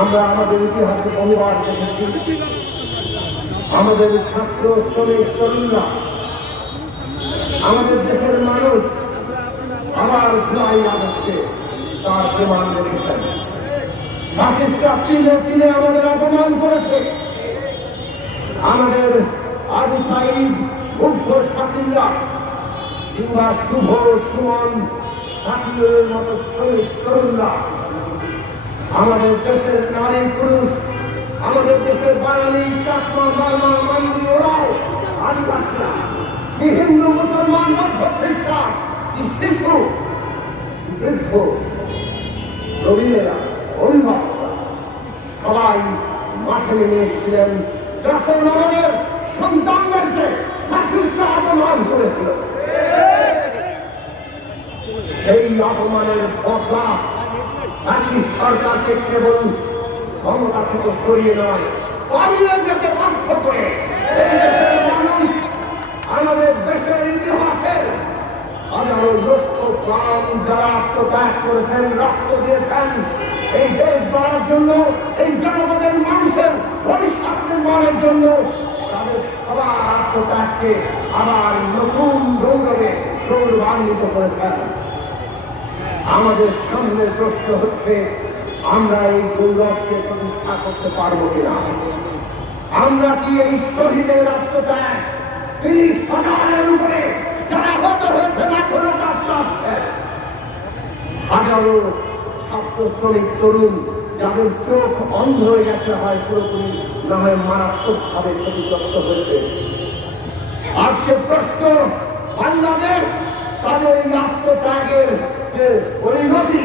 আমরা আমাদের ইতিহাসে বহুবার দেখেছি আমাদের ছাত্র শ্রমিক তরুণরা, আমাদের দেশের মানুষ আবার জয় হচ্ছে তার প্রমাণ রেখেছেন ফাঁসিস্টরা তিলে তিলে আমাদের অপমান করেছে। আমাদের আবু সাইদ, বুদ্ধ শাকিল্লা কিংবা শুভ সুমন শাকিলের মতো শ্রমিক তরুণরা আমাদের দেশের নারী পুরুষ, আমাদের দেশের বাঙালি কি মুসলমান, বৌদ্ধ, খ্রিস্টান শিশু, বৃদ্ধ অভিভাবকরা, সবাই মাঠে নেমে এসেছিলেন যখন আমাদের সন্তানদেরকে অপমান করেছিল। সেই অপমানের বদলা একই সরকারকে কেবল ক্ষমতা থেকে সরিয়ে নয়, পালিয়ে যেতে বাধ্য করে। আমাদের দেশের ইতিহাসে হাজারো লক্ষ প্রাণ যারা আত্মত্যাগ করেছেন, রক্ত দিয়েছেন, এই দেশ গড়ার জন্য, এই জনপদের মানুষের ভবিষ্যৎ নির্মাণের জন্য তাদের সবার আত্মত্যাগকে আবার নতুন গৌরবে গৌরবান্বিত করেছেন। আমাদের সামনের প্রশ্ন হচ্ছে আমরা এই গৌরবকে প্রতিষ্ঠা করতে পারব কিনা? আমরা কি এই শহীদের হাজারের উপরে যারা হত আছে হাজারো ছাত্র শ্রমিক তরুণ, যাদের চোখ অন্ধ হয়ে গেছে, হয় পুরোপুরি না হয় মারাত্মক মারাত্মকভাবে ক্ষতিগ্রস্ত হয়েছে। আজকে প্রশ্ন, বাংলাদেশ তাদের এই আত্মত্যাগের যে পরিণতি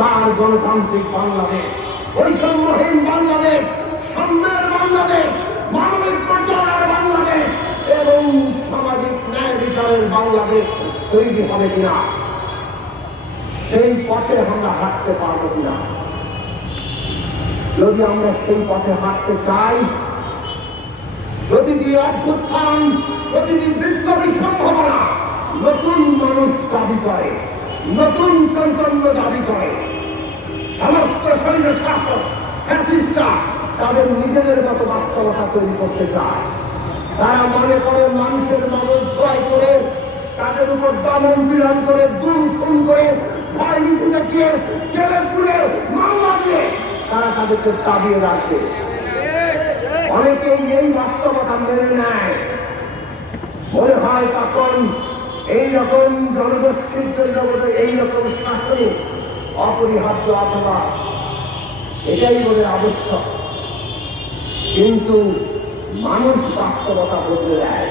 সত্যিকার গণতান্ত্রিক বাংলাদেশ, বৈষম্যহীন বাংলাদেশ, সাম্যের বাংলাদেশ, মানবিক মর্যাদার বাংলাদেশ এবং সামাজিক ন্যায় বিচারের বাংলাদেশ তৈরি হবে কিনা, সেই পথে আমরা হাঁটতে পারব কিনা। যদি আমরা সেই পথে হাঁটতে চাই, প্রতিটি অভ্যুত্থান, প্রতিটি বিপ্লবী সম্ভাবনা নতুন মানুষ দাবি করে, নতুন চৈতন্য দাবি করে। সমস্ত সৈন্য শাসক তাদের নিজেদের মতো বাস্তবতা তৈরি করতে চায় তারা মনে করে মানুষের মানুষ ভয় করে তাদের উপর দমন পীড়ন করে দুম খুন করে ভয় নীতি দেখিয়ে জেলে পুরে মামলা দিয়ে তারা তাদেরকে দাবিয়ে রাখবে অনেকেই এই বাস্তবতা মেনে নেয় মনে হয় তখন এই রকম জনগোষ্ঠীর জন্য বোধ এই রকম শাসনে অপরিহার্য অথবা এটাই বলে আবশ্যক। কিন্তু মানুষ বাস্তবতা বদলে দেয়।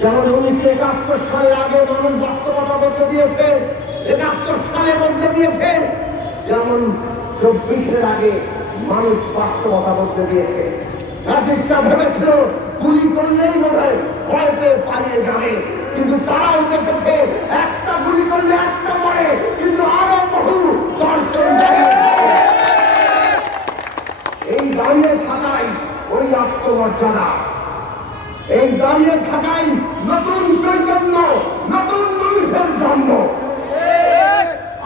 যেমন উনিশশো একাত্তর সালের আগে মানুষ বাস্তবতা বদলে দিয়েছে, একাত্তর সালে বদলে দিয়েছে। যেমন চব্বিশের আগে মানুষ বাস্তবতা বদলে দিয়েছে। ফ্যাসিস্টরা ভেবেছিল, গুলি করলেই বোধ হয় ভয় পেয়ে পালিয়ে যাবে। কিন্তু তারাও দেখেছে একটা গুলি করলে একটা মরে কিন্তু আরও বহু দশজন দাঁড়িয়ে থাকে। এই দাঁড়িয়ে থাকাই ওই আত্মমর্যাদা এই দাঁড়িয়ে থাকাই নতুন চৈতন্য, নতুন মানুষের জন্ম।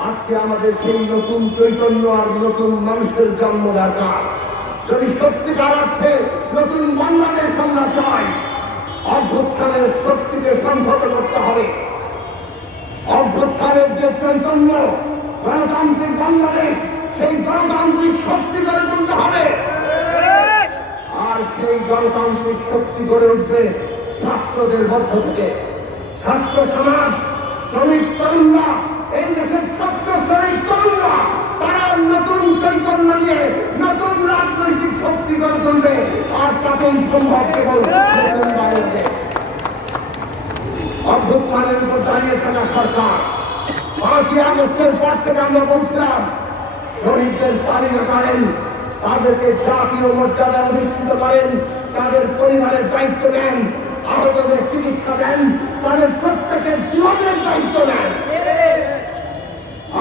আজকে আমাদের সেই নতুন চৈতন্য আর নতুন মানুষের জন্ম দরকার। যদি সত্যিকার অর্থে নতুন বাংলাদেশ আমরা চাই অভ্যুত্থানের শক্তিকে সংহত করতে হবে। অভ্যুত্থানের যে চৈতন্য গণতান্ত্রিক বাংলাদেশ, সেই গণতান্ত্রিক শক্তি গড়ে তুলতে হবে। সেই গণতান্ত্রিক শক্তি গড়ে উঠবে ছাত্রদের মধ্য থেকে। ছাত্র সমাজ, শ্রমিক তরুণরা, এই দেশের ছাত্র শ্রমিক তরুণরা, তারা নতুন চৈতন্য নিয়ে নতুন রাজনৈতিক শক্তি গড়ে তুলবে। আর তাতেই সম্ভব কেবল নতুন বাংলাদেশ। অভ্যুত্থানের উপর দাঁড়িয়ে থাকা সরকার। পাঁচই আগস্টের পর থেকে আমরা বলছিলাম শহীদদের তালিকা করেন তাদেরকে জাতীয় মর্যাদা অধিষ্ঠিত করেন, তাদের পরিবারের দায়িত্ব নেন আহতদের চিকিৎসা দেন, তাদের প্রত্যেকের জীবনের দায়িত্ব নেন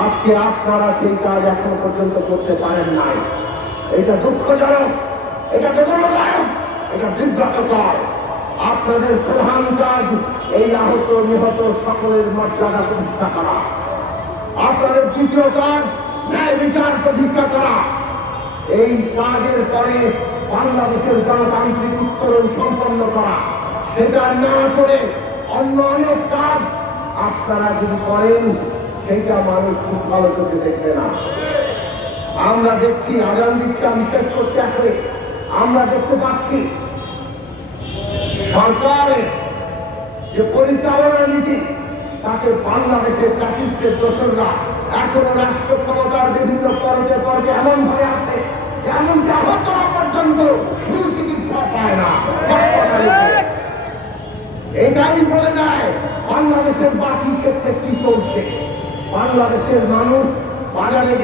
আজকে আপনারা সেই কাজ এখনও পর্যন্ত করতে পারেন নাই। এটা দুঃখজনক, এটা বেদনাদায়ক, এটা বিব্রতকর। আপনাদের প্রধান কাজ এই আহত, নিহত সকলের মর্যাদা প্রতিষ্ঠা করা। আপনাদের দ্বিতীয় কাজ ন্যায় বিচার প্রতিষ্ঠা করা। এই কাজের পরে বাংলাদেশের গণতান্ত্রিক উত্তরণ সম্পন্ন করা। সেটা না করে অন্য অনেক কাজ আপনারা যদি করেন সেটা মানুষ খুব ভালো চোখে দেখবে না। আমরা দেখছি, আজান দিচ্ছি, আমি শেষ করছি আসলে আমরা দেখতে পাচ্ছি, সরকারের যে পরিচালনা নীতি, তাকে বাংলাদেশের চাকরিত্বের দোষররা এখনও রাষ্ট্র ক্ষমতার বিভিন্ন পর্যায়ে পর্যায়ে এমন ভাবে আছে এমন আহত পর্যন্ত সুচিকিৎসা পায় না হাসপাতালে। এটাই বলে দেয় বাংলাদেশের বাকি ক্ষেত্রে কি চলছে। বাংলাদেশের মানুষ বাজারে